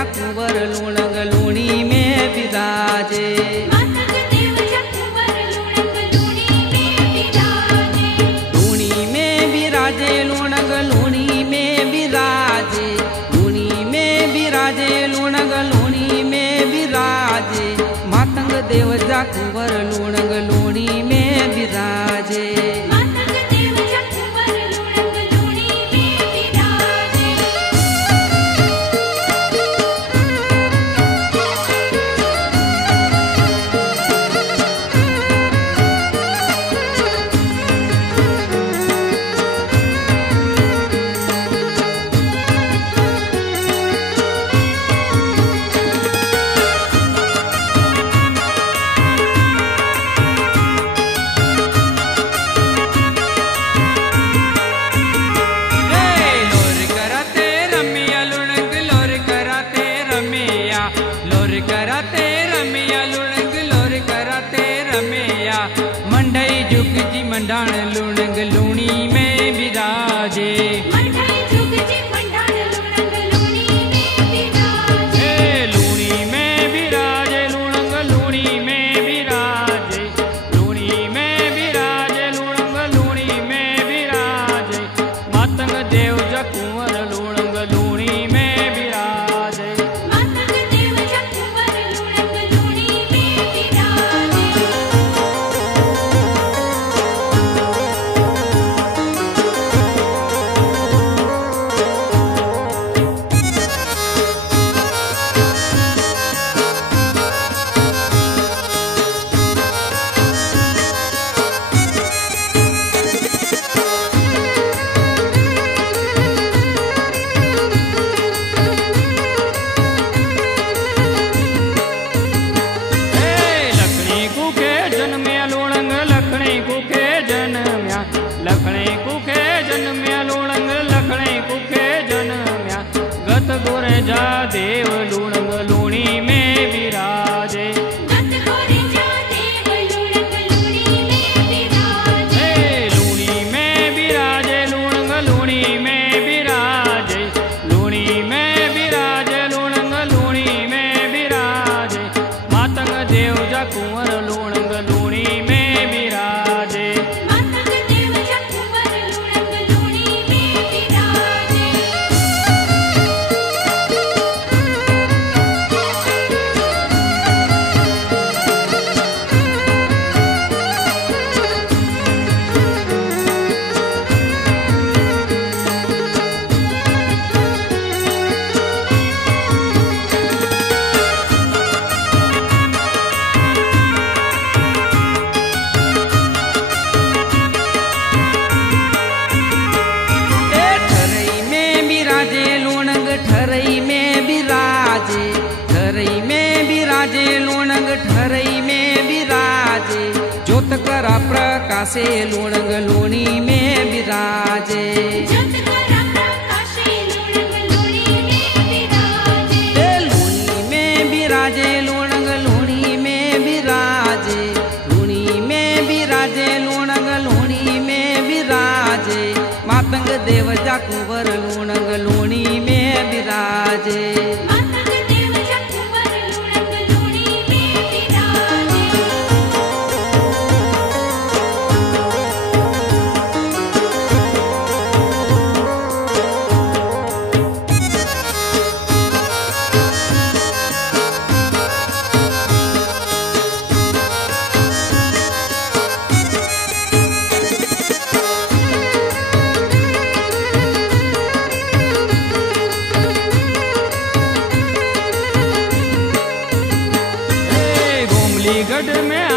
जा कुंवर लूणंग लूणी में विराजे। लूणी में विराजे लूणंग लूणी में विराजे। लूणी में विराजे लूणंग लूणी में विराजे। मातंग देव जा कुंवर लूणंग लूणी में विराजे। लोर कराते रमिया लुणंग लोर कराते रमिया। मंडई जुग जी मंडाण लुणंग लूणी में विराजे। लूणी में विराजे लुणंग लूणी में विराजे। लूणी में विराजे लुणंग लूणी में विराजे। मातंग देव जा कुंवर लुणंग लूणी में विराजे। लखणे कुखे जन्म्या लूणंग लखणे कुखे जन्म्या। गत गोरे जा देव लूणंग लूणी में विराजे। लूणी में विराजे लूणंग लूणी में विराजे। लूणी में विराजे लूणंग लूणी में विराजे। मातंग देव जा कुंवर लूणंग लूणी में विराजे। ठरई में विराजे। ठरई में विराजे लूणंग ठरई में विराजे। ज्योत करा प्रकाशे लूणंग लूणी में विराजे। लूणी में विराजे लूणंग लूणी में विराजे। लूणी में विराजे लूणंग लूणी में विराजे। मातंग देव जा कुंवर लूणंग लूणी में विराजे। गढ़ में